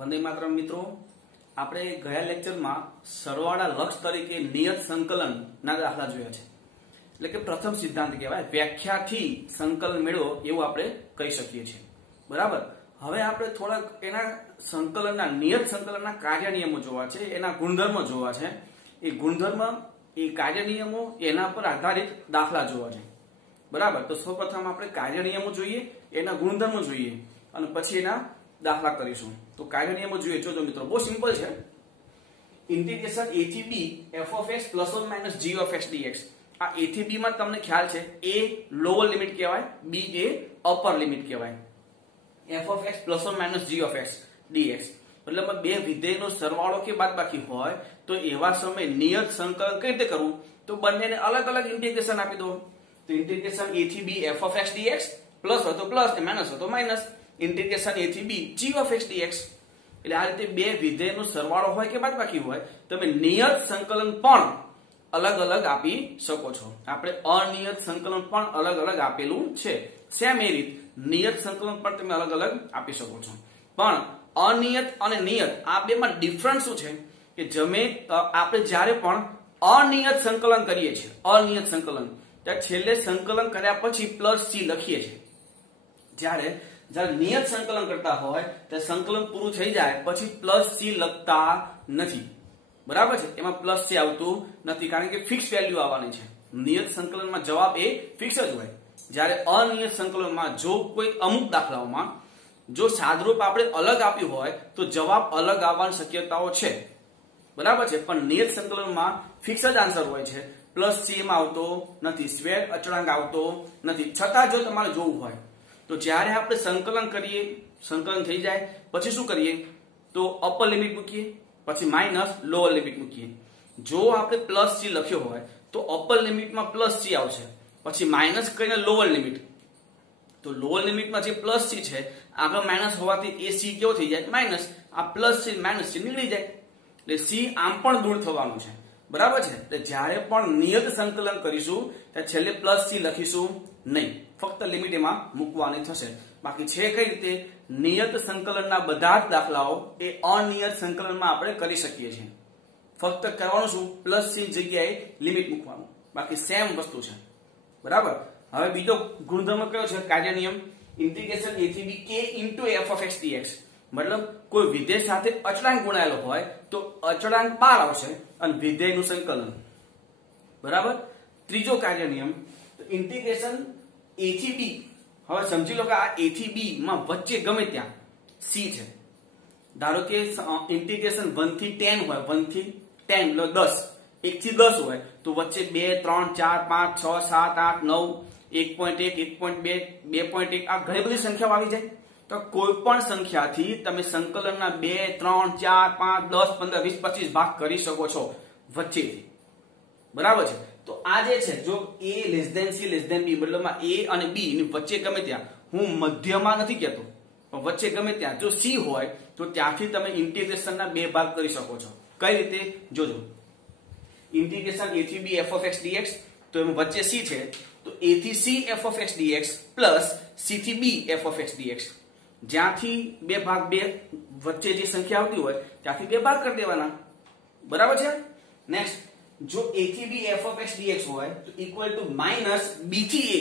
વંદે માતરમ મિત્રો, આપણે ગયા લેક્ચરમાં સરવાળા લક્ષ તરીકે નિયત સંકલન ના દાખલા જોયા છે. એટલે કે પ્રથમ સિદ્ધાંત કહેવાય, વ્યાખ્યાથી સંકલન મેળવો એવું આપણે કહી શકીએ છીએ. બરાબર. હવે આપણે થોડાક એના સંકલનના નિયત સંકલનના કાર્ય નિયમો જોવા છે, એના ગુણધર્મો જોવા છે. એ ગુણધર્મ, એ કાર્ય નિયમો, એના પર આધારિત દાખલા જોવા છે. બરાબર. તો સૌપ્રથમ આપણે કાર્ય નિયમો જોઈએ, એના ગુણધર્મો જોઈએ અને પછી એના દાખલા કરીશું. તો કાર્ય નિયમો જોઈએ. જોજો મિત્રો, બહુ સિમ્પલ છે. ઇન્ટિગ્રેશન a થી b f(x ± g of x dx). આ a થી b માં તમને ખ્યાલ છે, a લોઅર લિમિટ કહેવાય, b એ અપર લિમિટ કહેવાય. f(x ± g of x dx) મતલબ બે વિધેયનો સરવાળો કે બાદબાકી હોય તો એવા સમયે નિયત સંકલન કઈ રીતે કરવું? તો બંનેને અલગ અલગ ઇન્ટિગ્રેશન આપી દો. તો ઇન્ટિગ્રેશન a થી b f(x dx) પ્લસ હોય તો પ્લસ, માઇનસ હોય તો માઇનસ, ઇન્ટિગ્રેશન a થી b g of x dx. એટલે આ રીતે બે વિધેયનો સરવાળો હોય કે બાદબાકી હોય, તમે નિયત સંકલન પણ અલગ અલગ આપી શકો છો. આપણે અનિયત સંકલન પણ અલગ અલગ આપેલું છે. સેમ એ રીત નિયત સંકલન પણ તમે અલગ અલગ આપી શકો છો. પણ અનિયત અને નિયત આ બેમાં ડિફરન્સ શું છે કે આપણે જ્યારે પણ અનિયત સંકલન કરીએ છીએ, અનિયત સંકલન, ત્યારે છેલ્લે સંકલન કર્યા પછી +c લખીએ છીએ. જ્યારે નિયત સંકલન કરતા હોય ત્યારે સંકલન પૂરું થઈ જાય પછી +c લખતા નથી. બરાબર છે. એમાં +c આવતું નથી, કારણ કે ફિક્સ વેલ્યુ આવવાની છે. નિયત સંકલનમાં જવાબ એ ફિક્સ જ હોય. જ્યારે અનિયત સંકલનમાં જો કોઈ અમુક દાખલાઓમાં જો સાદરૂપ આપણે અલગ આપ્યું હોય તો જવાબ અલગ આવવાની શક્યતાઓ છે. બરાબર છે. પણ નિયત સંકલનમાં ફિક્સ જ આન્સર હોય છે. +c માં આવતો નથી, સ્ક્વેર અચળાંક આવતો નથી. છતાં જો તમારે જોવું હોય તો જ્યારે આપણે સંકલન કરીએ, સંકલન થઈ જાય પછી શું કરીએ? તો અપર લિમિટ મૂકીએ, પછી માઇનસ લોઅર લિમિટ મૂકીએ. જો આપણે +c લખ્યો હોય તો અપર લિમિટમાં +c આવશે, પછી માઇનસ કરીને લોઅર લિમિટ. તો લોઅર લિમિટમાં જે +c છે આગળ માઇનસ હોવાથી એ c કેવો થઈ જાય? માઇનસ. આ +c -c નીકળી જાય. એટલે c આમ પણ દૂર થવાનું છે. બરાબર છે. એટલે જ્યારે પણ નિયત સંકલન કરીશું ત્યારે છેલ્લે +c લખીશું નહીં, ફક્ત લિમિટ એમાં મૂકવાની થશે. બાકી છે કઈ રીતે? નિયત સંકલનના બધા જ દાખલાઓ એ અનિયત સંકલનમાં આપણે કરી શકીએ છીએ. ફક્ત કરવાનું શું? +c જગ્યાએ લિમિટ મૂકવાનું. બાકી સેમ વસ્તુ છે. બરાબર. હવે બીજો ગુણધર્મ કયો છે? કાર્ય નિયમ. ઇન્ટિગ્રેશન a થી b k * f(x dx). મતલબ કોઈ વિધેય સાથે અચળાંક ગુણાયેલો હોય તો અચળાંક બહાર આવશે અને વિધેયનું સંકલન. બરાબર. ત્રીજો કાર્ય નિયમ, ઇન્ટિગ્રેશન a થી b. હવે સમજી લો કે આ a થી b માં વચ્ચે ગમે ત્યાં c છે. ધારો કે ઇન્ટિગ્રેશન 1 થી 10 હોય, 1 થી 10 એટલે 10, 1 થી 10 હોય તો વચ્ચે 2 3 4 5 6 7 8 9 1.1 1.2 2.1 આ ઘણી બધી સંખ્યાઓ આવી જાય. તો કોઈ પણ સંખ્યાથી તમે સંકલનના 2 3 4 5 10 15 20 25 ભાગ કરી શકો છો વચ્ચેથી. બરાબર છે. તો આ જે છે, જો a c b મતલબમાં a અને b ની વચ્ચે ગમે ત્યાં, હું મધ્યમાં નથી કહેતો, પણ વચ્ચે ગમે ત્યાં જો c હોય તો ત્યાંથી તમે ઇન્ટિગ્રેશનના બે ભાગ કરી શકો છો. કઈ રીતે? જોજો. ઇન્ટિગ્રેશન a થી b f(x dx), તો એમાં વચ્ચે c છે તો a થી c f(x dx) પ્લસ c થી b f(x dx). જ્યાંથી બે ભાગ, બે વચ્ચે જે સંખ્યા આવતી હોય ત્યાંથી બે ભાગ કરી દેવાના. બરાબર છે. નેક્સ્ટ, જો a થી b f(x dx) હોય તો ઇક્વલ ટુ -b થી a.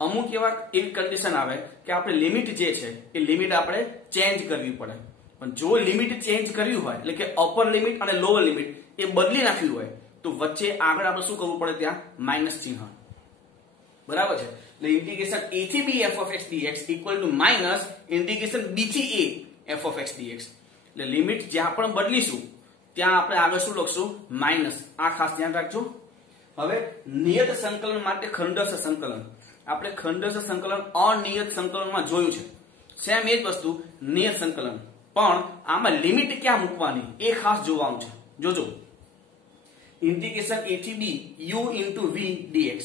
અમુક એવી કન્ડિશન આવે કે આપણે લિમિટ જે છે એ લિમિટ આપણે ચેન્જ કરવી પડે. પણ જો લિમિટ ચેન્જ કરવી હોય, એટલે કે અપર લિમિટ અને લોઅર લિમિટ એ બદલી નાખવી હોય તો વચ્ચે આગળ આપણે શું કરવું પડે? ત્યાં માઇનસ ચિહ્ન. બરાબર છે. એટલે ઇન્ટિગ્રેશન a થી b f(x dx) equal to minus integration b થી a f(x dx). એટલે લિમિટ જ્યાં પણ બદલીશું ત્યાં આપણે આગળ શું લખશું? માઇનસ. આ ખાસ ધ્યાન રાખજો. હવે નિયત સંકલન માટે ખંડસ્થ સંકલન. આપણે ખંડસ્થ સંકલન અનિયત સંકલનમાં જોયું છે. સેમ એ જ વસ્તુ નિયત સંકલન, પણ આમાં લિમિટ ક્યાં મૂકવાની એ ખાસ જોવાનું છે. જોજો. ઇન્ટિગ્રેશન a થી b u * v dx.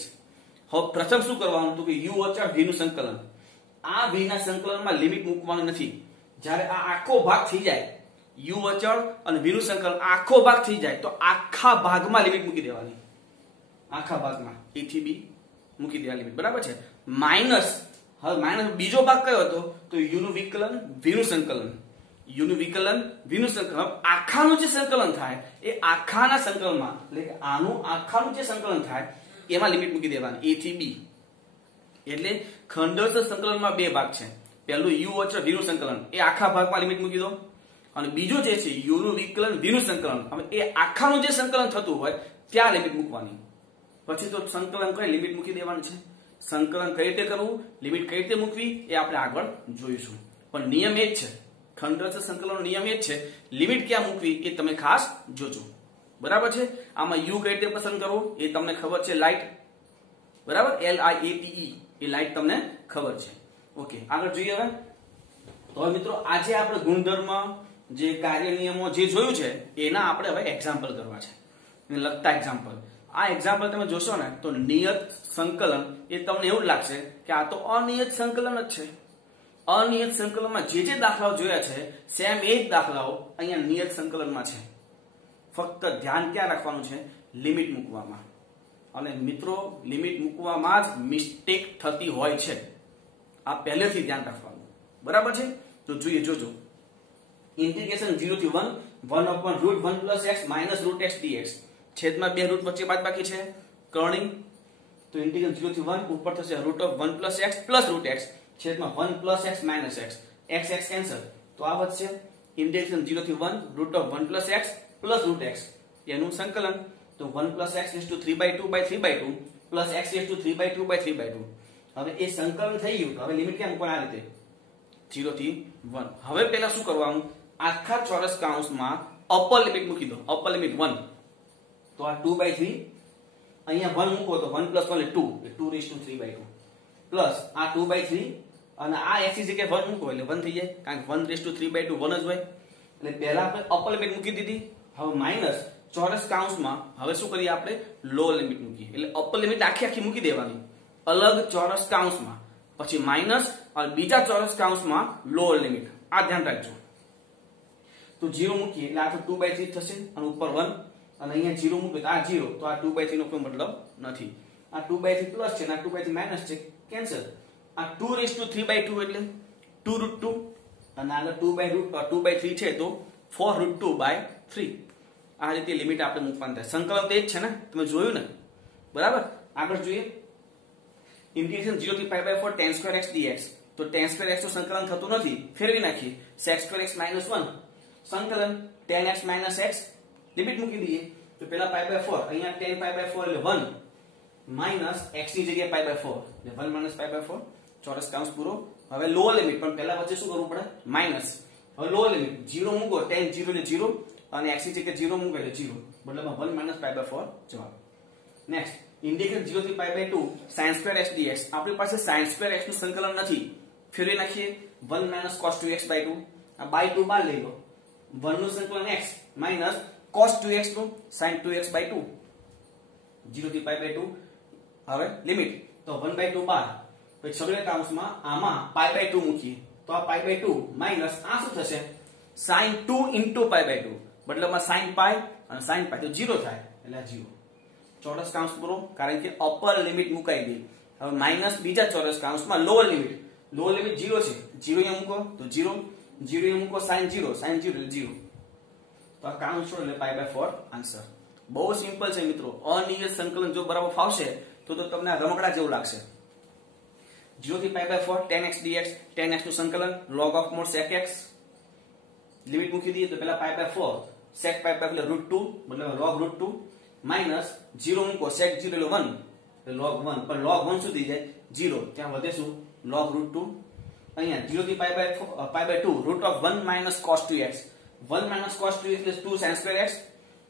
હવે પ્રથમ શું કરવાનું? તો કે u અચળ v નું સંકલન. આ v ના સંકલનમાં લિમિટ મૂકવાની નથી. જ્યારે આ આખો ભાગ થઈ જાય, u અચળ અને v નું સંકલન આખો ભાગ થઈ જાય તો આખા ભાગમાં લિમિટ મૂકી દેવાની. આખા ભાગમાં a થી b મૂકી દેવાની લિમિટ. બરાબર છે. માઇનસ, હવે માઇનસ બીજો ભાગ કયો હતો? તો u નું વિકલન, v નું સંકલન. યુનું વિકલન વીનું સંકલન. આખાનું જે સંકલન થાય એ આખાના સંકલનમાં એટલે કે આનું આખાનું જે સંકલન થાય એમાં લિમિટ મૂકી દેવાની a થી b. એટલે ખંડરસ સંકલનમાં બે ભાગ છે. પહેલું u વચ્ચે v નું સંકલન એ આખા ભાગમાં લિમિટ મૂકી દો, અને બીજું જે છે u નું વિકલન v નું સંકલન હવે એ આખાનું જે સંકલન થતું હોય ત્યાં લિમિટ મૂકવાની. પછી તો સંકલન કઈ લિમિટ મૂકી દેવાનું છે. સંકલન કઈ રીતે કરવું, લિમિટ કઈ રીતે મૂકવી એ આપણે આગળ જોઈશું. પણ નિયમ એ જ છે, ખંડરસ સંકલનનો નિયમ એ જ છે, લિમિટ ક્યાં મૂકવી એ તમે ખાસ જોજો. બરાબર છે. આમાં u કઈ રીતે પસંદ કરવો એ તમને ખબર છે, લાઇટ. બરાબર, LIATE એ લાઇટ તમને ખબર છે. ઓકે, આગળ જોઈએ હવે. તો હવે મિત્રો આજે આપણે ગુણધર્મ જે કાર્ય નિયમો જે જોયું છે એના આપણે હવે એક્ઝામ્પલ કરવા છે, એને લગતા એક્ઝામ્પલ. આ એક્ઝામ્પલ તમે જોશો ને તો નિયત સંકલન એ તમને એવું લાગશે કે આ તો અનિયત સંકલન જ છે. અનિયત સંકલનમાં જે દાખલાઓ જોયા છે સેમ એ જ દાખલાઓ અહીંયા નિયત સંકલનમાં છે. ફક્ત ધ્યાન ક્યાં રાખવાનું છે, લિમિટ મૂકવામાં. અને મિત્રો લિમિટ મૂકવામાં જ મિસ્ટેક થતી હોય છે, આ પહેલેથી ધ્યાન રાખવાનું. બરાબર છે. તો જોઈએ, જોજો. ઇન્ટિગ્રેશન 0 થી 1 1/√1 + x - √x dx છેદમાં બે રૂટ વચ્ચે બાદબાકી છે કરણી. તો ઇન્ટિગ્રલ 0 થી 1 ઉપર થશે √1 + x + √x છેદમાં 1 + x - x. x x cancel, તો આ વધશે ઇન્ટિગ્રેશન 0 થી 1 √1 + x + √x એનું સંકલન. તો 1 + x = 3/2/3/2 + x = 3/2/3/2. હવે એ સંકલન થઈ ગયું. હવે લિમિટ કેમ મૂકવાની આ રીતે 0 થી 1. હવે પહેલા શું કરવાનું, આખા ચોરસ કૌંસમાં અપર લિમિટ મૂકી દો. અપર લિમિટ 1, તો આ 2/3 અહીંયા 1 મૂકો તો 1 + 1 એટલે 2 એટલે 2/3/2 પ્લસ આ 2/3 અને આ x ની જગ્યાએ 1 મૂકો એટલે 1 થઈ જાય, કારણ કે 1/3/2 1 જ હોય. એટલે પહેલા આપણે અપર લિમિટ મૂકી દીધી. હવે માઈનસ ચોરસ કૌંસમાં હવે શું કરીએ, આપણે લોઅર લિમિટ મૂકીએ. એટલે અપર લિમિટ આખી મૂકી દેવાની અલગ ચોરસ કૌંસમાં, પછી માઈનસ અને બીજા ચોરસ કૌંસમાં લોઅર લિમિટ. આ ધ્યાન રાખજો. તો 0 મૂકીએ એટલે આ તો 2/3 થશે અને ઉપર 1, અને અહીંયા 0 મૂકીએ તો આ 0, તો આ 2/3 નો કોઈ મતલબ નથી. આ 2/3 પ્લસ છે અને આ 2/3 માઈનસ છે, કેન્સલ. આ 2/3/2 એટલે 2√2 અને આગળ 2/3 છે તો 4√2/3. આ રીતે લિમિટ આપણે મૂકવાની થાય. સંકલન તો એ જ છે ને, તમે જોયું ને. બરાબર. આગળ જોઈએ. ઇન્ટિગ્રેશન 0 થી π/4 tan2x dx. તો tan2x નું સંકલન થતું નથી, ફેરવી નાખીએ. sec2x - 1 સંકલન tan x - x લિમિટ મૂકી દઈએ. તો પેલા π/4 અહીંયા tan π/4 એટલે 1 માઈનસ x ની જગ્યાએ π/4 એટલે 1 - π/4 ચોરસ કૌંસ પૂરો. હવે લોઅર લિમિટ, પણ પહેલા વચ્ચે શું કરવું પડે, માઈનસ. હવે લોઅર લિમિટ 0 મૂકો, tan 0 એટલે 0 અને x ની જગ્યાએ 0 મૂકો એટલે 0, મતલબ 1 - π/4 જવાબ. નેક્સ્ટ ઇન્ટિગ્રેશન 0 થી π/2 sin2x dx. આપણી પાસે sin2x નું સંકલન નથી, ફેરવી નાખીએ. 1 - cos2x/2 આ બાય 2 બાર લઈ લો. 1 નું સંકલન x માઈનસ cos2x નું sin2x/2 0 થી π/2. હવે લિમિટ તો 1/2 બાર, પછી સગળે કૌંસમાં આમાં π/2 મૂકીએ તો આ π/2 માઈનસ આ શું થશે, sin2 * π/2 મતલબમાં sin π અને sin π તો 0 થાય એટલે આ 0. ચોરસ કૌંસ પૂરો, કારણ કે અપર લિમિટ મુકાઈ ગઈ. હવે માઈનસ બીજા ચોરસ કૌંસમાં લોઅર લિમિટ. લોઅર લિમિટ 0 છે, 0 અહીંયા મૂકો તો 0, 0 અહીંયા મૂકો sin 0 એટલે 0. તો આ કૌંસ છોડો એટલે π/4 આન્સર. બહુ સિમ્પલ છે મિત્રો. અનિયત સંકલન જો બરાબર ફાવશે તો તમને આ રમકડા જેવું લાગશે. 0 થી π/4 tan x dx, tan x નું સંકલન log of mod sec x limit મૂકી દઈએ. તો પેલા π/4 sec π/4 એટલે √2 મતલબ log √2 માઈનસ 0 મૂકો sec 0 એટલે 1 એટલે log 1, પણ log 1 સુધી જાય 0, ત્યાં વધે શું, log √2. અહીંયા 0 થી π/2 √1 - cos 2x 1 - cos 2x એટલે 2 sin2x.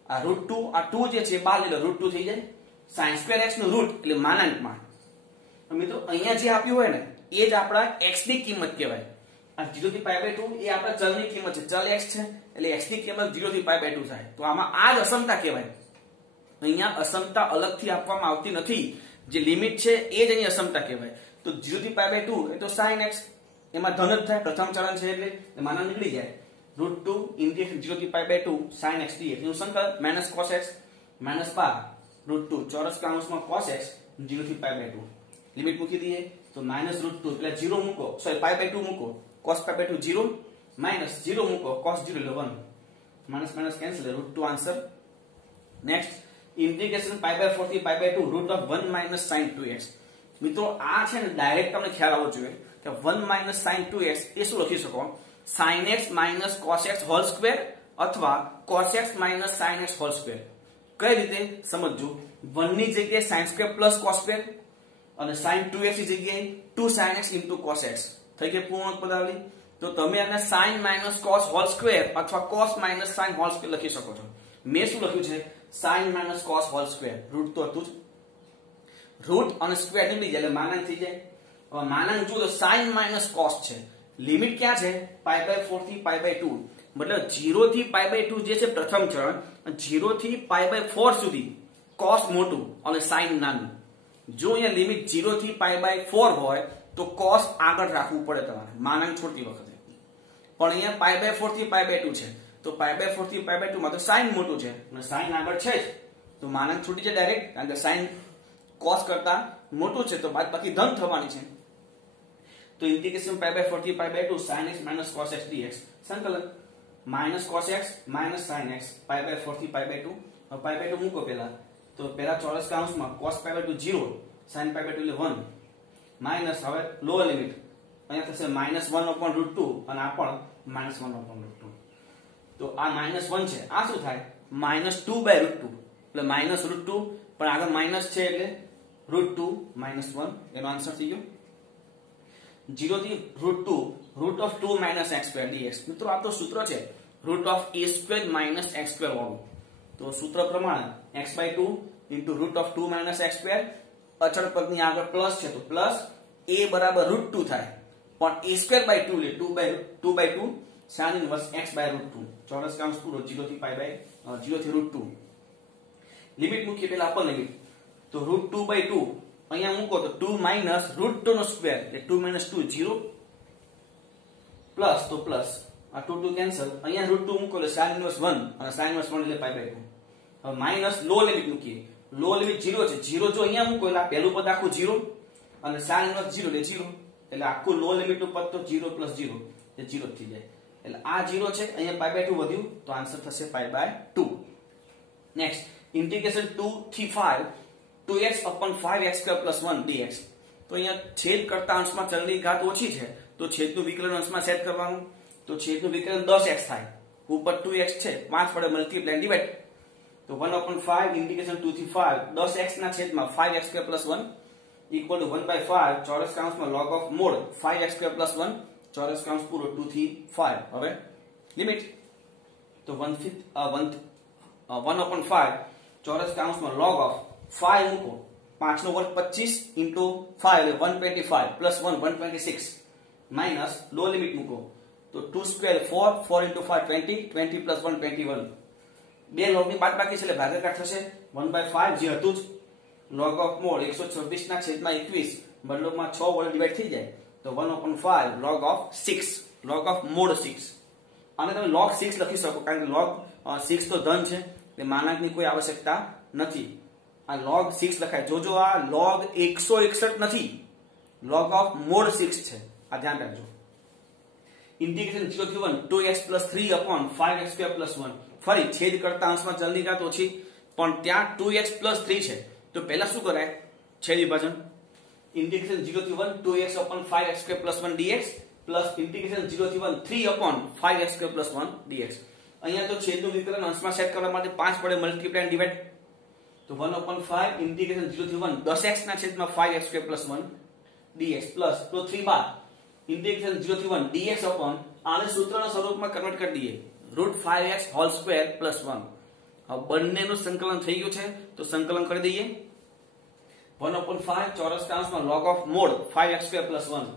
આ √2 આ 2 જે છે બાર એટલે √2 થઈ જાય. sin2x નું રૂટ એટલે માનાંકમાં. મિત્રો અહીંયા જે આપ્યું હોય ને એ જ આપણા x ની કિંમત કહેવાય. આ 0 થી π/2 એ આપણા ચલની કિંમત છે, ચલ x છે એટલે x ની કિંમત 0 થી π/2 થાય. તો આમાં આ જ અસમતા કહેવાય. અહીંયા અસમતા અલગથી આપવામાં આવતી નથી, જે લિમિટ છે એ જ અહીં અસમતા કહેવાય. તો 0 થી π/2 એ તો sin x એમાં ધન જ થાય, પ્રથમ ચલન છે એટલે માના નીકળી જાય. √2 ઇન્ટિગ્રેશન 0 થી π/2 sin x dx નું સંકલન માઈનસ cos x માઈનસ 12 √2 ચોરસ કૌંસમાં cos x 0 થી π/2 લિમિટ મૂકી દઈએ. તો -√2 એટલે 0 મૂકો, સોરી π/2 મૂકો, cos π/2 0 માઇનસ 0 મૂકો cos 0 એટલે 1 minus minus cancel √2 answer. Next integration π/4 થી π/2 √1 - sin 2x. મિત્રો આ છે ને ડાયરેક્ટ તમને ખ્યાલ આવવો જોઈએ કે 1 - sin 2x એ શું લખી શકો sin x - cos x whole square અથવા cos x - sin x whole square. કઈ રીતે સમજજો 1 ની જગ્યાએ sin square plus cos square અને sin 2x ની જગ્યાએ 2 sin x cos x થઈ કે પૂર્ણ પદાવલી. તો તમે આને sin - cos હોલ સ્ક્વેર અથવા cos - sin હોલ સ્ક્વેર લખી શકો છો. મેં શું લખ્યું છે sin - cos whole square. Root તો હતું જ, રૂટ અને સ્ક્વેર નીકળી જાય એટલે માનાંક થઈ જાય. હવે માનાંક જુઓ તો sin - cos છે. લિમિટ ક્યાં છે π/4 થી π/2 મતલબ 0 થી π/2 જે છે પ્રથમ ચરણ, 0 થી π/4 સુધી cos મોટું અને sin નાનું. જો અહીંયા લિમિટ 0 થી π/4 હોય તો cos આગળ રાખવું પડે તમારે માનાંક છોડતી વખતે. પણ અહીંયા π/4 થી π/2 છે તો π/4 થી π/2 માં તો sin મોટું છે અને sin આગળ છે જ તો માનાંક છૂટી જાય ડાયરેક્ટ, કારણ કે sin cos કરતા મોટું છે તો બાકી ધન થવાની છે. તો ઇન્ટિગ્રેશન π/4 થી π/2 sin x - cos x dx સંકલન -cos x - sin x π/4 થી π/2. હવે π/2 મૂકો તો પહેલા ચોરસ કૌંસમાં cos π/2 0 sin π/2 એટલે 1 માઈનસ હવે લોઅર લિમિટ અહીંયા થશે -1/√2 અને આ પણ -1/√2. તો આ -1 છે, આ શું થાય -2/√2 એટલે -√2 પણ આગળ માઈનસ છે એટલે √2 -1 એનો આન્સર થઈ ગયો. 0 થી √2 √2 - x² dx. મિત્રો આ તો સૂત્ર છે √a² - x² વાળું. તો સૂત્ર પ્રમાણે x/2 √2 - x². અચળ પદની આગળ પ્લસ છે તો પ્લસ a બરાબર √2 થાય પણ a²/2 એટલે 2/2 sin ઇન્વર્સ x/√2. ચોરસ કૌંસ પૂરો 0 થી √2. લિમિટ મૂકીએ પહેલા અપર લિમિટ તો √2/2 અહીંયા મૂકો તો 2 - √2 નો સ્ક્વેર એટલે 2 - 2 0 પ્લસ તો પ્લસ આ 2 કેન્સલ અહીંયા √2 મૂકો એટલે sin ઇન્વર્સ 1 અને sin ઇન્વર્સ 1 એટલે π/2. હવે માઈનસ લો લિમિટ મૂકીએ, લો લિમિટ 0 છે, 0 જો અહીંયા મૂકો એટલે આ પહેલું પદ આખું 0 અને sin ઇન્વર્સ 0 એટલે 0 એટલે આખું લો લિમિટ નું પદ તો 0 + 0 એટલે 0 થઈ જાય. એટલે આ 0 છે અહીંયા π/2 વધ્યું તો આન્સર થશે π/2. નેક્સ્ટ ઇન્ટિગ્રેશન 2 થી 5 2x/5x² + 1 dx. તો અહીંયા છેદ કરતા અંશમાં ચલની ઘાત ઓછી છે તો છેદનું વિકલન અંશમાં સેટ કરવાનું. તો છેદનું વિકલન 10x થાય, ઉપર 2x છે 5 વડે મલ્ટીપ્લાય ડિવાઇડ તો 1/5 ઇન્ટિગ્રેશન 2 થી 5 10x ના છેદમાં 5x² + 1 ઇક્વલ ટુ 1/5 ચોરસ કૌંસમાં log of mod 5x² + 1 ચોરસ કૌંસ પૂરો 2 થી 5. હવે લિમિટ તો 1/5 ચોરસ કૌંસમાં log of 5 મૂકો 5 નો વર્ગ 25 * 5 એટલે 125 + 1 126 માઈનસ લો લિમિટ મૂકો તો 2² 4 4 * 5 20 20 + 1 21. બે log ની બાદબાકી છે એટલે ભાગાકાર થશે 1/5 જે હતું જ log of mod 126 ના છેદમાં 21 મતલબમાં 6 વડે ડિવાઇડ થઈ જાય તો 1/5 log of 6 log of mod 6. આને તમે log 6 લખી શકો કારણ કે log 6 તો ધન છે એટલે માનાંકની કોઈ આવશ્યકતા નથી. આ log 6 લખાય. જોજો આ log 161 નથી, log of mod 6 છે, આ ધ્યાન રાખજો. ઇન્ટિગ્રેશન 0 થી 1 2x + 3/5x² + 1. ફરી છેદ કરતા અંશમાં ચલની ઘાત ઓછી પણ ત્યાં 2x + 3 છે તો પહેલા શું કરાય છેદ વિભાજન. ઇન્ટિગ્રેશન 0 થી 1 2x/5x² + 1 dx પ્લસ ઇન્ટિગ્રેશન 0 થી 1 3/5x² + 1 dx. અહીંયા તો છેદનું વિકલન અંશમાં સેટ કરવા માટે 5 વડે મલ્ટીપ્લાય એન્ડ ડિવાઇડ તો 1/5 ઇન્ટિગ્રેશન 0 થી 1 10x ના છેદમાં 5x² + 1 dx પ્લસ તો 3 બાદ ઇન્ટિગ્રેશન 0 થી 1 dx આને સૂત્રના સ્વરૂપમાં કન્વર્ટ કરી દઈએ √5x² + 1. હવે બંનેનું સંકલન થઈ ગયું છે તો સંકલન કરી દઈએ 1/5 ચોરસ કૌંસમાં log of mod 5x² + 1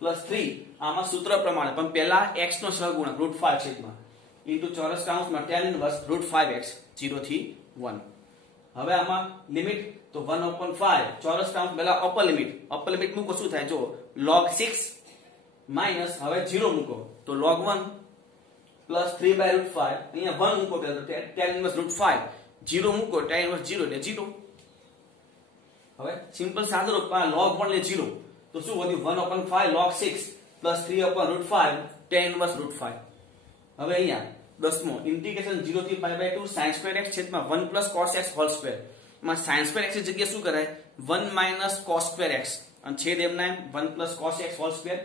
plus 3 આમાં સૂત્ર પ્રમાણે પણ પહેલા x નો સહગુણક √5 છેદમાં ઇન્ટુ ચોરસ કૌંસમાં tan ઇન્વર્સ √5x 0 થી 1. હવે આમાં લિમિટ તો 1/5 ચોરસ કૌંસ પહેલા અપર લિમિટ મૂકો શું થાય જો log 6 માઈનસ હવે 0 મૂકો તો log 1 પ્લસ 3/5 અહીંયા 1 મૂકો તો tan ઇન્વર્સ √5 0 મૂકો tan ઇન્વર્સ 0 એટલે 0. હવે સિમ્પલ સાદું રૂપ log 1 એટલે 0 તો શું વધ્યું 1/5 log 6 પ્લસ 3/√5 tan ઇન્વર્સ √5. હવે અહીંયા 10મો ઇન્ટિગ્રેશન 0 થી π/2 sin2x છેદમાં 1 + cos x હોલ સ્ક્વેર. માં sin2x ની જગ્યાએ શું કરાય 1 - cos2x અને છેદ એમના એમ 1 + cos x હોલ સ્ક્વેર.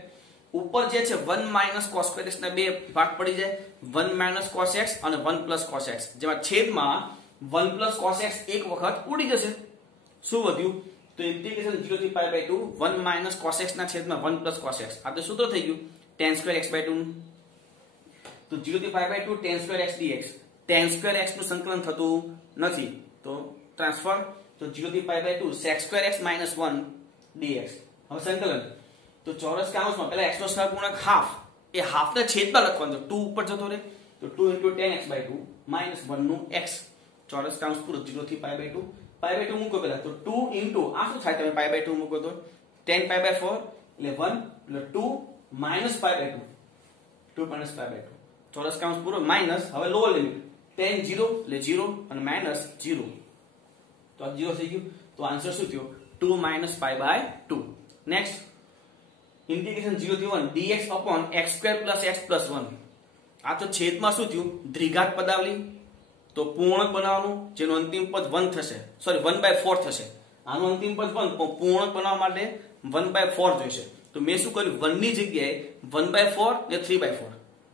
ઉપર જે છે 1 - cos2x ના બે ભાગ પડી જાય 1 - cos x અને 1 + cos x, જેમાં છેદમાં 1 + cos x એક વખત ઉડી જશે. શું વધ્યું તો ઇન્ટિગ્રેશન 0 થી π/2 1 - cos x ના છેદમાં 1 + cos x. આ તો સૂત્ર થઈ ગયું tan2x/2 નું. તો 0 થી π/2 tan2x dx. tan2x નું સંકલન થતું નથી તો ટ્રાન્સફર. તો 0 થી π/2 sec2x - 1 dx. હવે સંકલન તો ચોરસ કૌંસમાં પહેલા x નો સહગુણક હાફ, એ હાફ ને છેદમાં લખવાનું, 2 ઉપર જતો રહે તો 2 * tan x/2 - 1 નું x. ચોરસ કૌંસ પૂરો 0 થી π/2 π/2 મૂકો પહેલા તો 2 આ શું થાય તમે π/2 મૂકો તો tan π/4 એટલે 1 એટલે 2 - π/2 2 - π/2. ચોરસ કૌંસ પૂરો માઈનસ. હવે લોઅર લિમિટ tan 0 એટલે 0 અને માઈનસ 0 તો આ 0 થઈ ગયું. તો આન્સર શું થયો 2 - π/2. નેક્સ્ટ ઇન્ટિગ્રેશન 0 થી 1 dx / x² + x + 1. આ તો છેદમાં શું થયું દ્વિઘાત પદાવલી, તો પૂર્ણક બનાવવાનું જેનું અંતિમ પદ 1 થશે, સોરી 1/4 થશે. આનું અંતિમ પદ 1 પૂર્ણક બનાવવા માટે 1/4 જોઈશે. તો મેં શું કર્યું 1 ની જગ્યાએ 1/4 ને 3/4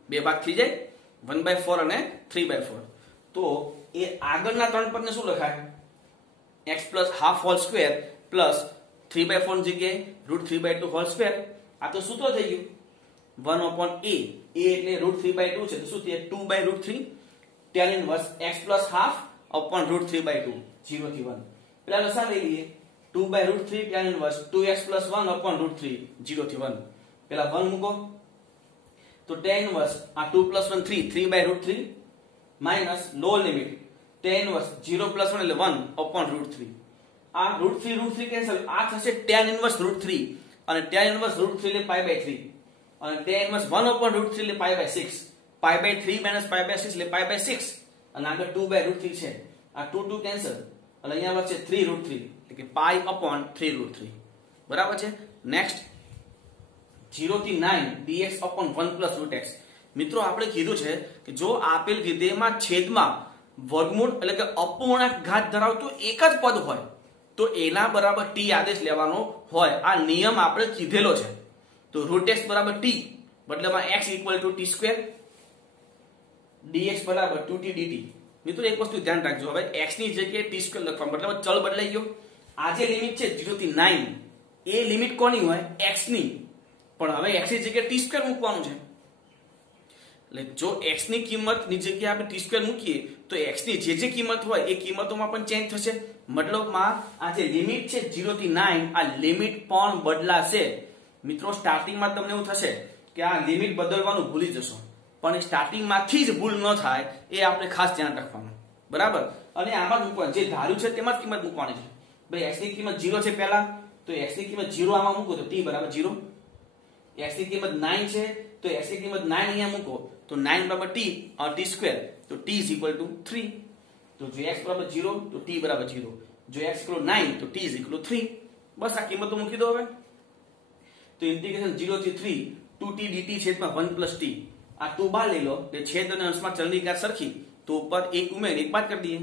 બે ભાગ થઈ જાય 1/4 અને 3/4. તો એ આગળના ત્રણ પદને શું લખાય x + ½ હોલ સ્ક્વેર પ્લસ 3/4 ની જગ્યાએ √3/2 હોલ સ્ક્વેર. આ તો સૂત્ર થઈ ગયું 1/a. a એટલે √3/2 છે તો શું થશે 2/√3 tan ઇન્વર્સ x + ½ √3/2 0 થી 1. પેલા લસા લઈ લઈએ 2/√3 tan ઇન્વર્સ 2x + 1 √3 0 થી 1. પેલા 1 મૂકો તો tan ઇન્વર્સ આ 2 + 1 3 3/√3 minus lower limit tan inverse 0 + 1 એટલે 1 √3. આ √3 કેન્સલ, આ થશે tan ઇન્વર્સ √3 અને tan ઇન્વર્સ √3 એટલે π/3 અને tan ઇન્વર્સ 1/√3 એટલે π/6. π/3 - π/6 એટલે π/6 અને આગળ 2/√3 છે. આ 2 કેન્સલ અને અહીંયા વચ્ચે 3√3 એટલે કે π/3√3. બરાબર છે. નેક્સ્ટ 0 થી 9 dx / 1 + √x. મિત્રો આપણે કીધું છે કે જો આપેલ વિધેયમાં છેદમાં વર્ગમૂળ એટલે કે અપૂર્ણાંક ઘાત ધરાવતું એક જ પદ હોય તો એના બરાબર t આદેશ લેવાનો હોય. આ નિયમ આપણે કીધેલો છે. તો √x = t બદલામાં x = t², dx = 2t dt. મિત્રો એક વસ્તુ ધ્યાન રાખજો, હવે x ની જગ્યાએ t² લખવા મતલબ ચલ બદલાઈ ગયો. આ જે લિમિટ છે 0 થી 9 એ લિમિટ કોની હોય x ની, પણ હવે x ની જગ્યાએ t² મૂકવાનું છે. એટલે જો x ની કિંમતની જગ્યાએ આપણે t² મૂકીએ તો x ની જે કિંમત હોય એ કિંમતોમાં પણ ચેન્જ થશે. મતલબમાં આ જે લિમિટ છે 0 થી 9 આ લિમિટ પણ બદલાશે. મિત્રો સ્ટાર્ટિંગમાં તમને એવું થશે કે આ લિમિટ બદલવાનું ભૂલી જશો, પણ સ્ટાર્ટિંગમાંથી જ ભૂલ ન થાય એ આપણે ખાસ ધ્યાન રાખવાનું. બરાબર. અને આમાં મૂકવાનું જે ધાર્યું છે તેમાં જ કિંમત મૂકવાની છે. ભાઈ x ની કિંમત 0 છે પહેલા તો x ની કિંમત 0 આમાં મૂકો તો t = 0. x ની કિંમત 9 છે તો x ની કિંમત 9 અહીંયા મૂકો તો 9 = t t² તો t = 3. તો જો x = 0 તો t = 0, જો x = 9 તો t = 3. બસ આ કિંમતો મૂકી દો. હવે તો ઇન્ટિગ્રેશન 0 થી 3 2t dt છેદમાં 1 + t. આ 2 બહાર લઈ લો એટલે છેદ અને અંશમાં ચલની ઘાત સરખી તો ઉપર 1 ઉમેરી 1 બાદ કરી દઈએ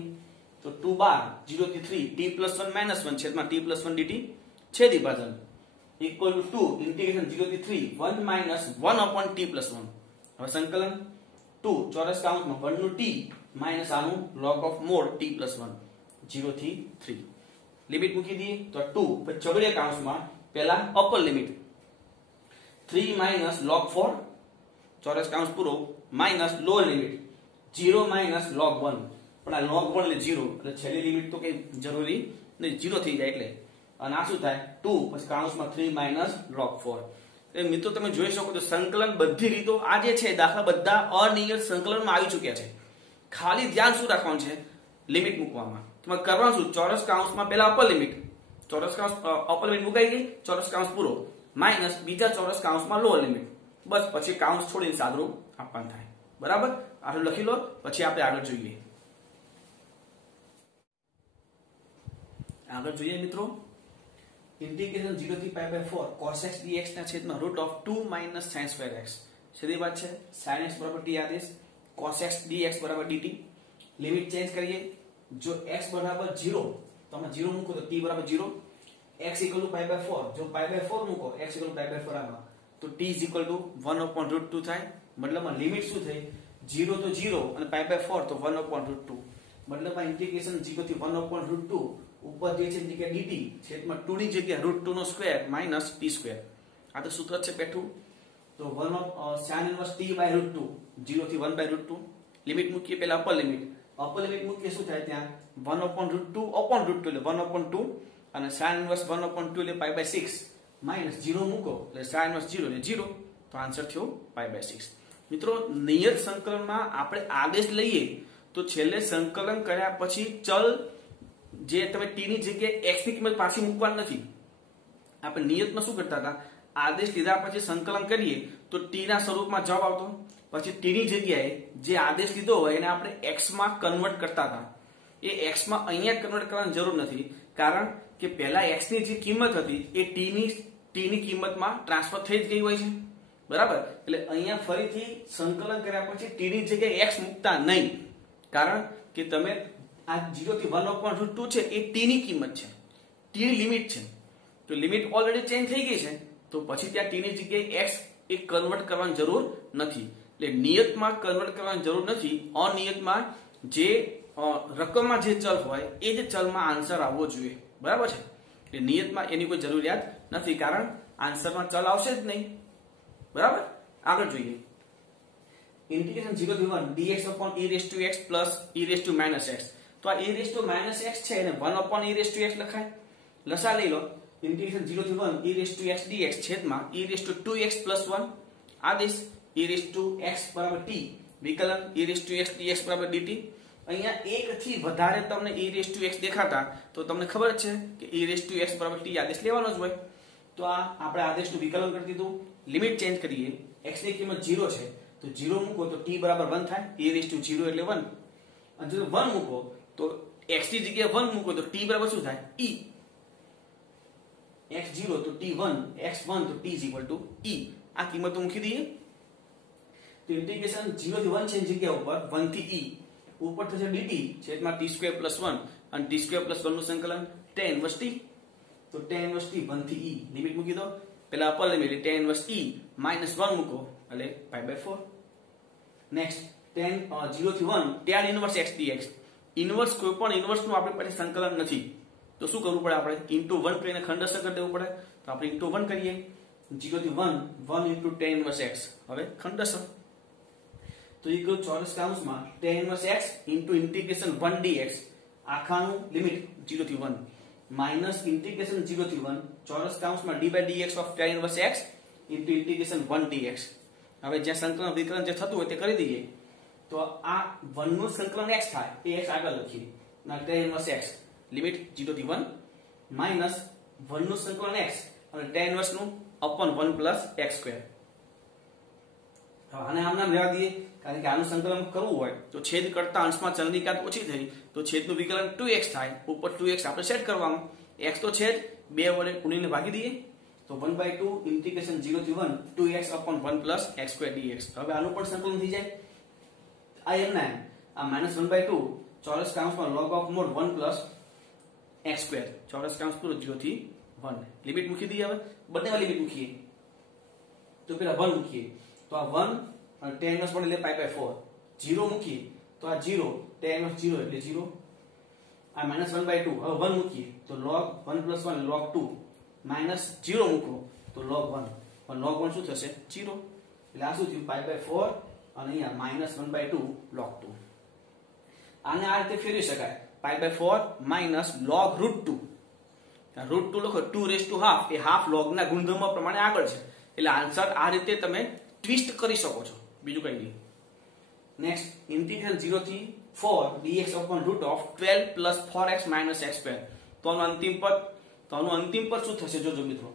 તો 2 બાર 0 થી 3 t + 1 - 1 છેદમાં t + 1 dt છેદ વિભાજન = 2 ઇન્ટિગ્રેશન 0 થી 3 1 - 1/t + 1. હવે સંકલન 2 ચોરસ કૌંસમાં 1 નું t માઈનસ આનું log of mod t + 1 0 થી 3. લિમિટ મૂકી દઈએ તો 2 પછી છગડીયા કૌંસમાં પહેલા અપર લિમિટ 3 - log 4 ચોરસ કૌંસ પૂરો માઈનસ લોઅર લિમિટ 0 - log 1. પણ આ log 1 એટલે 0 એટલે છેલ્લી લિમિટ તો કઈ જરૂરી નહીં, 0 થઈ જાય એટલે. અને આ શું થાય 2 પછી કૌંસમાં 3 - log 4. એટલે મિત્રો તમે જોઈ શકો તો સંકલન બધી રીતો આ જે છે દાખલા બધા અનિયત સંકલનમાં આવી ચૂક્યા છે. ખાલી ધ્યાન શું રાખવાનું છે લિમિટ મૂકવામાં. તમે કરવાનું શું ચોરસ કૌંસમાં પહેલા અપર લિમિટ, ચોરસ કૌંસ અપર લિમિટ મુકાઈ ગઈ, ચોરસ કૌંસ પૂરો માઈનસ બીજા ચોરસ કૌંસમાં લોઅર લિમિટ. બસ પછી કૌંસ છોડીને સાદું આપવાનું થાય. બરાબર. આટલું લખી લો પછી આપણે આગળ જોઈએ. આગળ જોઈએ મિત્રો ઇન્ટિગ્રેશન 0 થી π/4 cos x dx ના છેદમાં √2 - sin2x. સીધી વાત છે sin x બરાબર t આદેશ cos x dx બરાબર dt લિમિટ ચેન્જ કરીએ જો x બરાબર 0 તમે 0 મૂકો તો t બરાબર 0 x = π/4 જો π/4 મૂકો x = π/4 આમાં તો t = 1/√2 થાય મતલબમાં લિમિટ શું થઈ 0 તો 0 અને π/4 તો 1/√2 મતલબમાં ઇન્ટિગ્રેશન 0 થી 1/√2 ઉપર જે છે જગ્યા dt છેદમાં 2 ની જગ્યા √2 નો સ્ક્વેર માઈનસ t સ્ક્વેર આ તો સૂત્ર છે બેઠું તો 1 sin inverse t /√2 0 થી 1/√2 લિમિટ મૂકીએ પહેલા અપર લિમિટ મૂકીએ શું થાય ત્યાં 1/√2 એટલે 1/2 અને sin inverse 1/2 એટલે π/6 માઈનસ 0 મૂકો એટલે sin inverse 0 એટલે 0 તો આન્સર થયો π/6 મિત્રો નિયત સંકલનમાં આપણે આદેશ લઈએ તો છેલ્લે સંકલન કર્યા પછી ચલ જે તમે t ની જગ્યાએ x ની કિંમત પાછી મૂકવાની નથી આપણે નિયતમાં શું કરતા હતા આદેશ લીધા પછી સંકલન કરીએ તો t ના સ્વરૂપમાં જવાબ આવતો પછી t ની જગ્યાએ જે આદેશ લીધો હોય એને આપણે x માં કન્વર્ટ કરતા હતા એ x માં અહીંયા કન્વર્ટ કરવાની જરૂર નથી કારણ કે પહેલા x ની જે કિંમત હતી એ t ની કિંમતમાં ટ્રાન્સફર થઈ જ ગઈ હોય છે બરાબર એટલે અહીંયા ફરીથી સંકલન કર્યા પછી t ની જગ્યાએ x મૂકતા નહીં કારણ કે તમે આ 0 થી 1/√2 છે એ t ની કિંમત છે t ની લિમિટ છે તો લિમિટ ઓલરેડી ચેન્જ થઈ ગઈ છે તો પછી ત્યાં t ની જગ્યાએ x એ કન્વર્ટ કરવાની જરૂર નથી એટલે નિયતમાં કન્વર્ટ કરવાની જરૂર નથી અનિયતમાં જે રકમમાં જે ચલ હોય એ જ ચલમાં આન્સર આવવો જોઈએ બરાબર છે એટલે નિયતમાં એની કોઈ જરૂરિયાત નથી કારણ આન્સરમાં ચલ આવશે જ નહીં બરાબર આગળ જોઈએ ઇન્ટિગ્રેશન 0 થી 1 dx/e⁻x e⁻ x તો આ e⁻x છે એને 1/e⁻x લખાય લસા લઈ લો ઇન્ટિગ્રેશન 0 થી 1 e⁻x dx છેદમાં e⁻2x + 1 આદેશ e⁻x = t વિકલન e⁻x dx = dt અહીંયા એક થી વધારે તમને e⁻x દેખાતા તો તમને ખબર છે કે e⁻x = t આદેશ લેવાનો જ હોય તો આ આપણે આદેશનું વિકલન કરી દીધું લિમિટ ચેન્જ કરીએ x ની કિંમત 0 છે તો 0 મૂકો તો t = 1 થાય e⁻0 એટલે 1 અને જો 1 મૂકો તો x ની જગ્યાએ 1 મૂકો તો t બરાબર શું થાય e x0 તો t1 x1 તો t = e આ કિંમતો મૂકી દઈએ તો ઇન્ટિગ્રેશન 0 થી 1 છે જગ્યા ઉપર 1 થી e ઉપર થશે dt છેદમાં t² + 1 અને t² + 1 નું સંકલન tan 1 t તો tan 1 t 1 થી e લિમિટ મૂકી દો પહેલા અપર લિમિટ tan 1 e -1 મૂકો એટલે π/4 નેક્સ્ટ tan 0 થી 1 tan inverse x dx inverse કોઈ પણ ઇન્વર્સ નું આપણી પાસે સંકલન નથી તો શું કરવું પડે આપણે * 1 કરીને ખંડસ્થ કરી દેવું પડે તો આપણે * 1 કરીએ 0 થી 1 1 * tan ઇન્વર્સ x હવે ખંડસ્થ તો = ચોરસ કૌંસમાં tan inverse x integration 1 dx આખાનું લિમિટ 0 થી 1 માઈનસ ઇન્ટિગ્રેશન 0 થી 1 ચોરસ કૌંસમાં d/dx of tan inverse x integration 1 dx હવે જ્યાં સંકલન વિકલન જે થતું હોય તે કરી દઈએ તો આ 1 નું સંકલન x થાય એ x આગળ લખીએ ના tan ઇન્વર્સ x લિમિટ 0 થી 1 માઈનસ 1 નું સંકલન x અને tan ઇન્વર્સ નું upon 1 + x². હવે આને આમ નામ લેવા દઈએ કારણ કે આનું સંકલન કરવું હોય તો છેદ કરતા અંશમાં ચલની ઘાત ઓછી થઈ તો છેદનું વિકલન 2x થાય ઉપર 2x આપણે સેટ કરવાનું x તો છેદ 2 વડે ગુણીને ભાગી દઈએ તો 1/2 ઇન્ટિગ્રેશન 0 થી 1 2x upon 1 + x² dx હવે આનું પણ સંકલન થઈ જાય આ એમ ના આ -1/2 ચોરસ કૌંસમાં log of mod 1 + x² ચોરસ કૌંસ પૂરો 0 થી 1 લિમિટ મૂકી દઈએ હવે બંનેમાં લિમિટ મૂકીએ તો પેલા 1 મૂકીએ તો આ 1 અને tan ઇન્વર્સ પણ એટલે π/4 0 મૂકીએ તો આ 0 tan ઇન્વર્સ 0 એટલે 0 આ -1/2 હવે 1 મૂકીએ તો log 1 + 1 log 2 -0 મૂકો તો log 1 પણ log 1 શું થશે 0 એટલે આ શું થયું π/4 અને અહીંયા -1/2 log 2 આને આ રીતે ફેરવી શકાય π/4 log √2 √2 લખો 2½ એ હાફ log ના ગુણધર્મ પ્રમાણે આગળ છે એટલે આન્સર આ રીતે તમે ટ્વિસ્ટ કરી શકો છો બીજું કંઈ નહીં નેક્સ્ટ ઇન્ટિગ્રલ 0 થી 4 dx upon √12 + 4x - x². તો આનું અંતિમ પદ શું થશે જોજો મિત્રો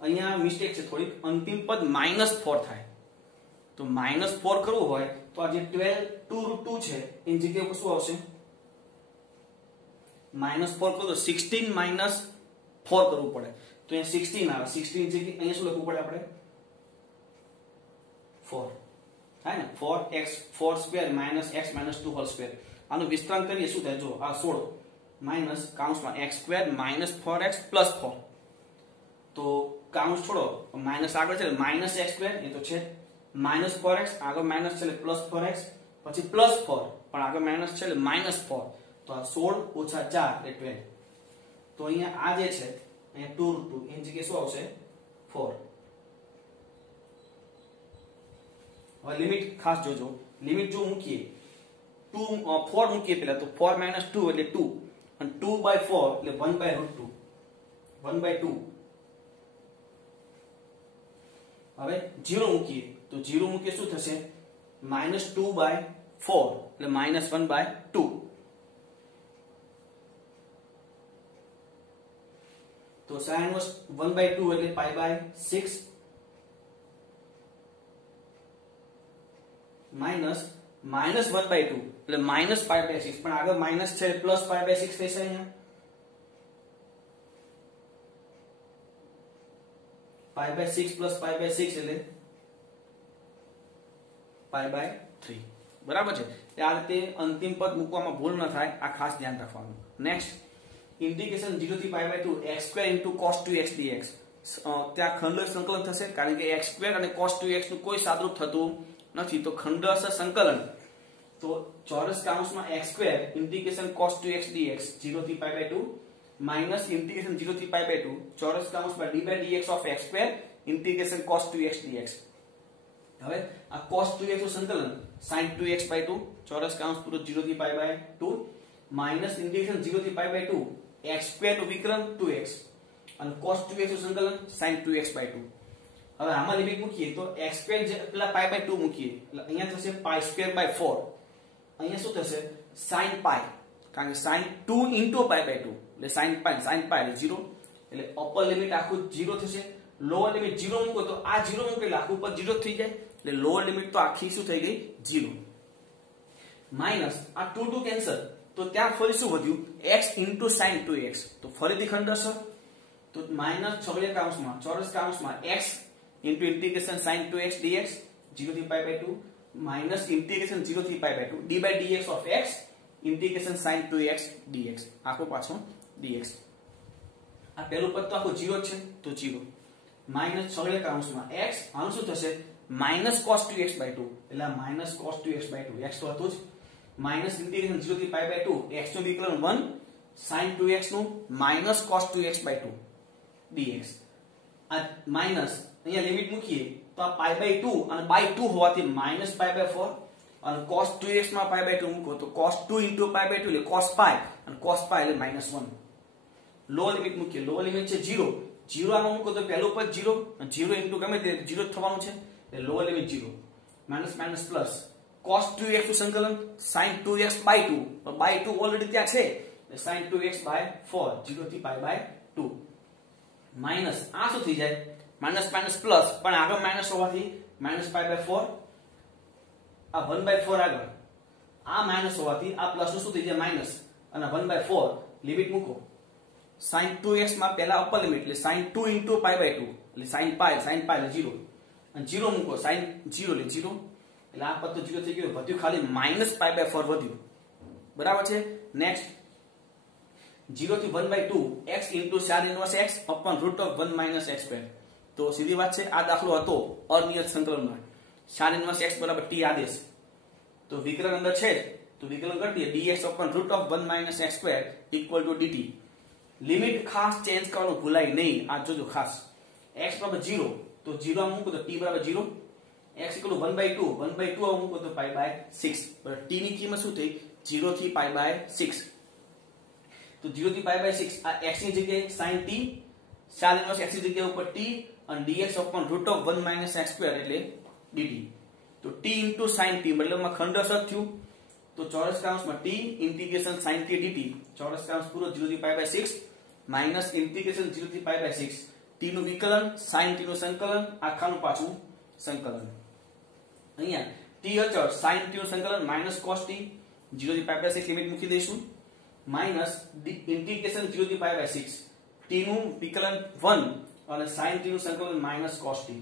અહીંયા મિસ્ટેક છે થોડી અંતિમ પદ -4 થાય તો -4 કરવું હોય તો આ જે 12 2 √2 છે એની જગ્યાએ ઉપર શું આવશે -4 કરો તો 16 - 4 કરવું પડે તો અહીંયા 16 આવે 16 જગ્યાએ અહીંયા શું લખવું પડે આપણે 4 થાય ને 4x² minus x minus 2 whole square આનું વિસ્તરણ કરીએ શું થાય જો આ 16 minus કાઉન્સમાં x² minus 4x plus 4 તો કાઉન્સ છોડો માઇનસ આગળ છે માઇનસ x² એ તો છે માઇનસ 4x આગળ માઇનસ છે એટલે પ્લસ 4x પછી પ્લસ 4 પણ આગળ માઇનસ છે એટલે માઇનસ 4 તો આ 16 ઓછા 4 એટલે 12 તો અહીંયા આ જે છે અહીંયા 2√2 એની જગ્યાએ શું આવશે 4 હવે લિમિટ ખાસ જોજો લિમિટ જો મૂકીએ 4 મૂકીએ પહેલા તો 4 - 2 એટલે 2 અને 2/4 એટલે 1/√2 1/2 હવે 0 મૂકીએ તો 0 મૂકીએ શું થશે -2/4 એટલે -1/2 તો sin inverse 1/2 એટલે π/6 માઇનસ -1/2 એટલે -π/6 પણ આગળ માઇનસ છે પ્લસ π/6 થશે અહીંયા π/6 પ્લસ π/6 એટલે π/3 બરાબર છે આ રીતે અંતિમ પદ મૂકવામાં ભૂલ ન થાય આ ખાસ ધ્યાન રાખવાનું નેક્સ્ટ ઇન્ટિગ્રેશન 0 થી π/2 x² cos 2x dx ત્યાં ખંડરસ સંકલન થશે કારણ કે x² અને cos 2x નું કોઈ સાદરૂપ થતું નથી તો ખંડરસ સંકલન તો ચોરસ કાઉન્સમાં x² integration cos 2x dx 0 થી π/2 માઈનસ ઇન્ટિગ્રેશન 0 થી π/2 ચોરસ કાઉન્સમાં d/dx of x² integration cos 2x dx હવે આ cos 2x નું સંકલન sin 2x/2 ચોરસ કાઉન્સ પૂરો 0 થી π/2 માઈનસ ઇન્ટિગ્રેશન 0 થી π/2 x² નું વિકલન 2x અને cos 2x નું સંકલન sin 2x/2 હવે આમાં લિમિટ મૂકીએ તો x² જે પેલા π/2 મૂકીએ એટલે અહીંયા થશે π²/4 અહીંયા શું થશે sin π કારણ કે sin 2 * π/2 એટલે sin π એટલે 0 એટલે અપર લિમિટ આખું 0 થશે લોઅર લિમિટ 0 મૂકો તો આ 0 મૂકો એટલે આખું ઉપર 0 થઈ જાય એટલે લોઅર લિમિટ તો આખી શું થઈ ગઈ 0 માઈનસ આ 2 કેન્સલ તો ત્યાં ફરી શું વધ્યું x * sin 2x તો ફરીથી ખંડરસ તો માઈનસ છગડીયા કાઉન્સમાં ચોરસ કાઉન્સમાં x integration sin 2x dx 0 થી π/2 માઈનસ ઇન્ટિગ્રેશન 0 થી π/2 d/dx of x integration sin 2x dx આખો પાછો dx આ પહેલું પદ તો આખું 0 છે તો 0 માઈનસ છગડીયા કાઉન્સમાં x આનું શું થશે -cos 2x/2 એટલે -cos 2x/2 x તો હતું જ માઈનસ ઇન્ટિગ્રેશન 0 થી π/2 x નું વિકલન 1 sin 2x નું -cos 2x/2 dx આ માઈનસ અહીંયા લિમિટ મૂકીએ તો આ π/2 અને /2 હોવાથી -π/4 અને cos 2x માં π/2 મૂકો તો cos 2 * π/2 એટલે cos π અને cos π એટલે -1 લો લિમિટ મૂકીએ લો લિમિટ છે 0 0 આમાં મૂકો તો પહેલું પદ 0 અને 0 * ગમે તે 0 થવાનું છે એટલે લો limit 0 minus plus cos 2x નું સંકલન sin 2x/2 /2 ઓલરેડી ત્યાં છે એટલે sin 2x/4 0 થી π/2 માઈનસ આ શું થઈ જાય માઈનસ પ્લસ પણ આગળ માઈનસ હોવાથી -π/4 આ 1/4 આગળ આ માઈનસ હોવાથી આ પ્લસ નું શું થઈ જાય માઈનસ અને 1/4 લિમિટ મૂકો sin 2x માં પહેલા અપર લિમિટ એટલે sin 2 * π/2 એટલે sin π એટલે 0 અને 0 મૂકો sin 0 એટલે 0 એટલે આ પદ તો 0 થઈ ગયું વધ્યું ખાલી -π/4 વધ્યું બરાબર છે નેક્સ્ટ 0 થી 1/2 x * sin inverse x upon √1 - x². તો સીધી વાત છે આ દાખલો હતો અનિયત સંકલનમાં sin inverse x = t આદેશ તો વિકલન અંદર છે તો વિકલન કરી દઈએ dx upon √1 - x² = dt limit ખાસ ચેન્જ કરવાનું ભૂલાય નહીં આ જોજો ખાસ x = 0 તો 0 મૂકો તો t = 0 x = 1/2 1/2 મૂકો તો π/6 બરાબર t ની કિંમત શું થઈ 0 થી π/6 તો 0 થી π/6 આ x ની જગ્યાએ sin t sin inverse x ની જગ્યાએ ઉપર t અને dx upon √1 - x² એટલે dt તો t * sin t મતલબમાં ખંડરસ થયું તો ચોરસ કાઉન્સમાં t integration sin t dt ચોરસ કાઉન્સ પૂરો 0 થી π/6 માઈનસ ઇન્ટિગ્રેશન 0 થી π/6 t નું વિકલન sin t નું સંકલન આખાનું પાછું સંકલન અહીંયા t અચળ sin t નું સંકલન -cos t 0 થી π/6 લિમિટ મૂકી દઈશું માઈનસ ઇન્ટિગ્રેશન 0 થી π/6 t નું વિકલન 1 અને sin t નું સંકલન -cos t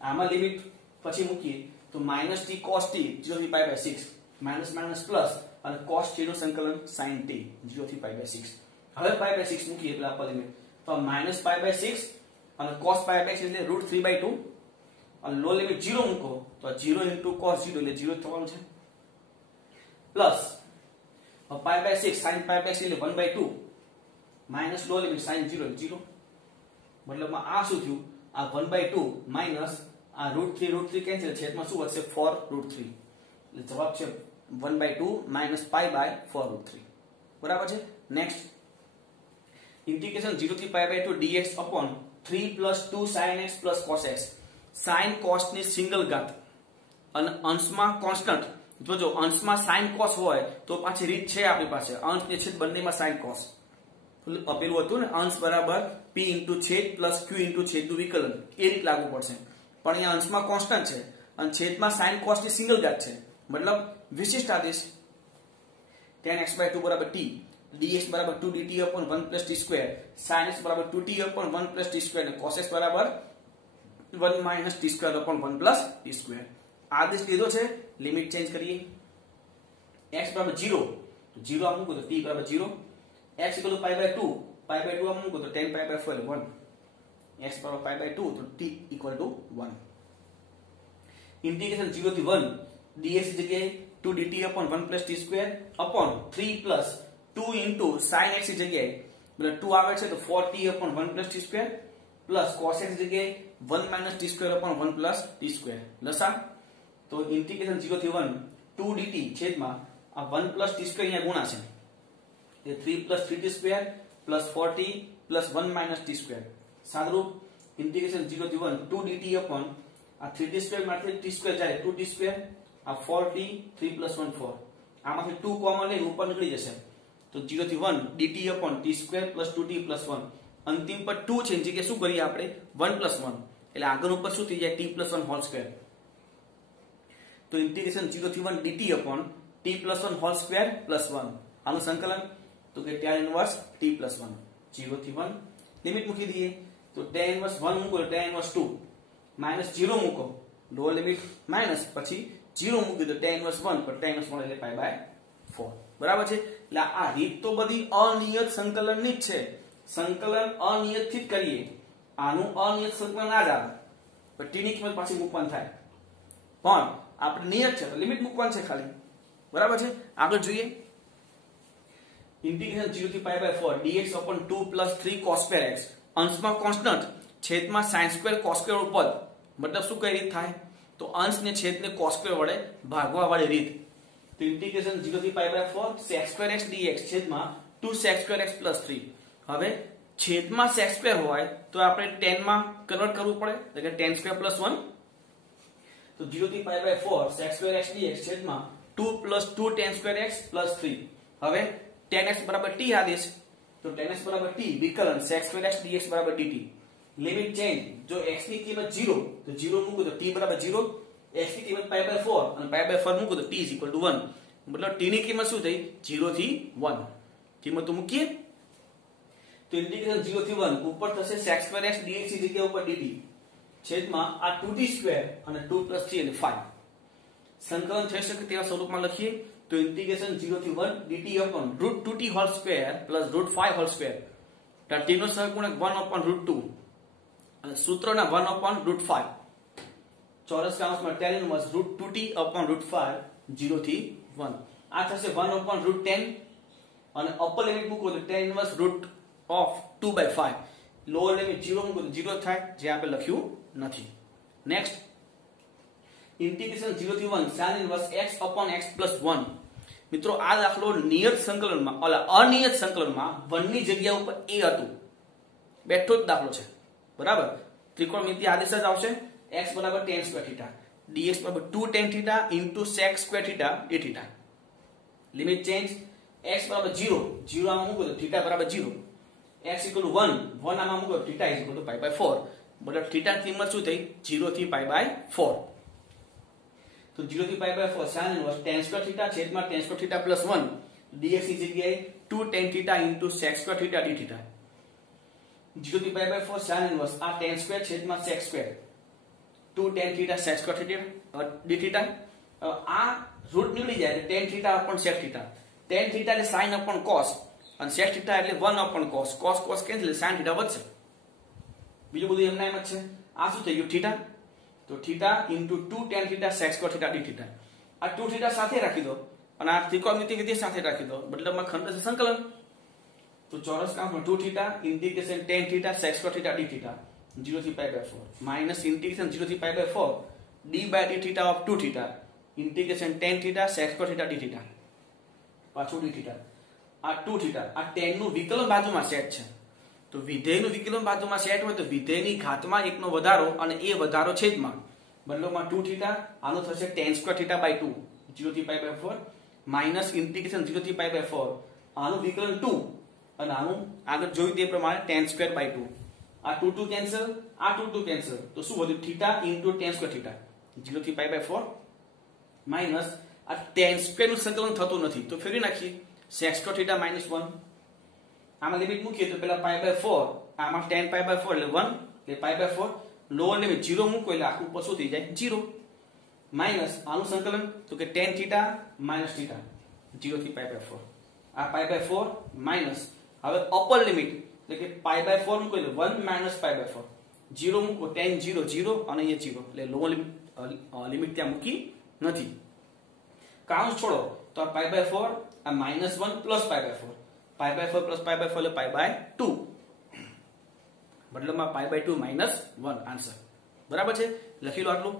આમાં લિમિટ પછી મૂકીએ તો માઇનસ ટી કોસ ટી 0 થી pi by 6 minus minus plus અને કોસ ટી નું સંકલન sin t 0 થી પાઈ બાય 6 હવે પાઈ બાય 6 મૂકીએ એટલે આપવા લિમિટ તો માઇનસ પાઈ બાય 6 અને cos પાઈ બાય 6 એટલે √3/2 અને લો લિમિટ 0 મૂકો તો 0 * cos 0 એટલે 0 થવાનું છે plus pi by 6 sin pi by 6 એટલે 1/2 માઇનસ લો લિમિટ sin 0 એટલે 0 મતલબમાં આ શું થયું આ 1/2 માઇનસ આ √3 કેન્સલ છેદમાં શું વધશે 4√3 એટલે જવાબ છે 1/2 માઇનસ પાઈ બાય 4√3 બરાબર છે નેક્સ્ટ इंटीग्रेशन 0 થી pi by 2 dx upon 3 + 2 sin x + cos x sin cos ની સિંગલ ઘાત અને અંશમાં કોન્સ્ટન્ટ જોજો અંશમાં sin cos હોય તો પાછી રીત છે આપણી પાસે અંશ ને છેદ બંનેમાં sin cos અપેલું હતું ને અંશ બરાબર p * છેદ + q * છેદનું વિકલન એ રીત લાગુ પડશે પણ અહીંયા અંશમાં કોન્સ્ટન્ટ છે અને છેદમાં sin cos ની સિંગલ ઘાત છે મતલબ વિશિષ્ટ આદેશ tan x/2 = t dx बराबर 2 dt upon 1 plus t square sin x बराबर 2t upon 1 plus t square અને cos x बराबर 1 minus t square upon 1 plus t square આદેશ લીધો છે લિમિટ ચેન્જ કરીએ x બરાબર 0 તો 0 આ મૂકો તો t બરાબર 0 x = π/2 આ મૂકો તો tan π/4 1 x બરાબર π/2 તો t = 1 ઇન્ટિગ્રેશન 0 થી 1 dx જગ્યાએ 2 dt upon 1 plus t square upon 3 plus 2 into sin x की जगह मतलब 2 आवे छे तो 4t upon 1 plus t square plus cos x जगह 1 minus t square upon 1 plus t square लसा तो इंटीग्रेशन 0 થી 1 2 dt છેદમાં આ 1 plus t square અહીંયા ગુણા છે એટલે 3 plus 3t square plus 4t plus 1 minus t square સાદરૂપ integration 0 થી 1 2 dt upon આ 3t square માંથી t square જાય 2t square આ 4t 3 plus 1 4 આમાંથી 2 કોમન લઈને ઉપર નીકળી જશે तो 0 થી 1 dt upon t square plus 2t plus 1 અંતિમ પર 2 છે જગ્યાએ શું કરીએ આપણે 1 plus 1 એટલે આગળ ઉપર શું થઈ જાય t plus 1 whole square તો ઇન્ટિગ્રેશન 0 થી 1 dt upon t plus 1 whole square plus 1 આનું સંકલન તો કે tan inverse t plus 1 0 થી 1 લિમિટ મૂકી દઈએ તો tan inverse 1 મૂકો તો tan inverse 2 minus 0 મૂકો લોઅર લિમિટ માઈનસ પછી 0 મૂકી તો tan inverse 1 પર tan inverse 1 એટલે π/4 બરાબર છે એટલે આ રીત તો બધી અનિયત સંકલનની જ છે સંકલન અનિયત થી જ કરીએ આનું અનિયત સંકલન ના જ આવે પણ t ની કિંમત પાછી મૂકવાની થાય પણ આપણે નિયત છે તો લિમિટ મૂકવાની છે ખાલી બરાબર છે આગળ જોઈએ ઇન્ટિગ્રેશન 0 થી π/4 dx upon 2 + 3 cos2 x અંશમાં કોન્સ્ટન્ટ છેદમાં sin2 cos2 પદ મતલબ શું કઈ રીત થાય તો અંશ ને છેદ ને cos2 વડે ભાગવા વાળી રીત तो इंटीग्रेशन 0 થી π/4 sec2x dx છેદમાં 2 sec2x + 3 હવે છેદમાં sec2 હોય તો આપણે tan માં કન્વર્ટ કરવું પડે એટલે કે tan2 + 1 તો 0 થી π/4 sec2x dx છેદમાં 2 + 2 tan2x + 3 હવે tan x = t આદેશ તો tan x = t વિકલન sec2x dx = dt limit change જો x ની કિંમત 0 તો 0 મૂકો તો t = 0 x ની કિંમત π/4 અને π/4 મૂકો તો t = 1 मतलब t ની કિંમત શું થઈ 0 થી 1 કિંમત તો મૂકીએ તો ઇન્ટિગ્રેશન 0 થી 1 ઉપર થશે sec2x dx ની જગ્યા ઉપર dt છેદમાં આ 2t2 અને 2 + 3 એટલે 5 સંકલન થઈ શકે તેવા સ્વરૂપમાં લખીએ તો ઇન્ટિગ્રેશન 0 થી 1 dt upon √2t whole square plus √5 whole square તો t નો સહગુણક 1/√2 અને સૂત્રના 1/√5 ચોરસ કૌંસમાં tan inverse √2t upon √5 0 થી 1 આ થશે 1/√10 અને અપર લિમિટ મૂકો તો tan inverse √2/5 લોઅર લિમિટ 0 મૂકો તો 0 થાય જે આપણે લખ્યું નથી નેક્સ્ટ ઇન્ટિગ્રેશન 0 થી 1 sin inverse x upon x + 1 મિત્રો આ દાખલો નિયત સંકલનમાં અનિયત સંકલનમાં 1 ની જગ્યા ઉપર a હતું બેઠો જ દાખલો છે બરાબર ત્રિકોણમિતિ આદેશ જ આવશે x = tan2 θ dx = 2 tan θ * sec2 θ dθ limit change x = 0 0 આમાં મૂકો તો θ = 0 x = 1 1 આમાં મૂકો તો θ = π/4 મતલબ θ ની કિંમત શું થઈ 0 થી π/4 તો 0 થી π/4 sin inverse tan2 θ છેદમાં tan2 θ + 1 dx ની જગ્યાએ 2 tan θ * sec2 θ dθ 0 થી π/4 sin inverse આ tan2 છેદમાં sec2 2 tan theta sec square theta d theta. આ રૂટ નીકળી જાય એટલે tan theta upon sec theta. tan theta એટલે sin upon cos અને sec theta એટલે 1 upon cos. cos cos cancel એટલે sin theta વધશે. બીજું બધું એમના એમ જ છે. આ શું થઈ ગયું theta? તો theta into 2 tan theta sec square theta d theta. આ 2 theta સાથે રાખી દો અને આ ત્રિકોણમિતિ વિધિ સાથે રાખી દો, મતલબમાં ખંડ સંકલન. તો ચોરસ કાઉન્સમાં 2 theta integration tan theta sec square theta d theta 0 થી pi by 4 minus integration 0 થી pi by 4 d by d theta of 2 theta integration tan theta sec square theta d theta. પાછું d theta. આ 2 theta આ tan નું વિકલન બાજુમાં set છે. તો વિધેયનું વિકલન બાજુમાં સેટ હોય તો વિધેયની ઘાતમાં 1 નો વધારો અને એ વધારો છેદમાં, મતલબમાં 2 theta આનો થશે tan square theta by 2 0 થી pi by 4 minus integration 0 થી pi by 4 આનું વિકલન 2 અને આનું આગળ જોયું તે પ્રમાણે tan square by 2. આ 2 2 કેન્સલ, આ 2 2 કેન્સલ, તો શું વધ્યું? theta into tan square theta 0 થી pi by 4 minus આ tan square નું સંકલન થતું નથી તો ફેરવી નાખીએ sec square theta minus 1. આમાં લિમિટ મૂકીએ તો પેલા pi by 4, આમાં tan pi by 4 એટલે 1 એટલે pi by 4 લોઅર લિમિટ 0 મૂકો એટલે આખું ઉપર શું થઈ જાય 0 માઈનસ આનું સંકલન તો કે tan theta minus theta 0 થી pi by 4. આ pi by 4 માઈનસ હવે અપર લિમિટ એટલે કે pi by 4 મૂકો એટલે 1 minus pi by 4 0 મૂકો tan 0 0 અને એ 0 એટલે લોઅર લિમિટ ત્યાં મૂકી નથી. કાઉન્સ છોડો તો આ pi by 4 આ -1 plus pi by 4 pi by 4 plus pi by 4 એટલે pi by 2, મતલબમાં pi by 2 minus 1 આન્સર. બરાબર છે? લખી લો આટલું.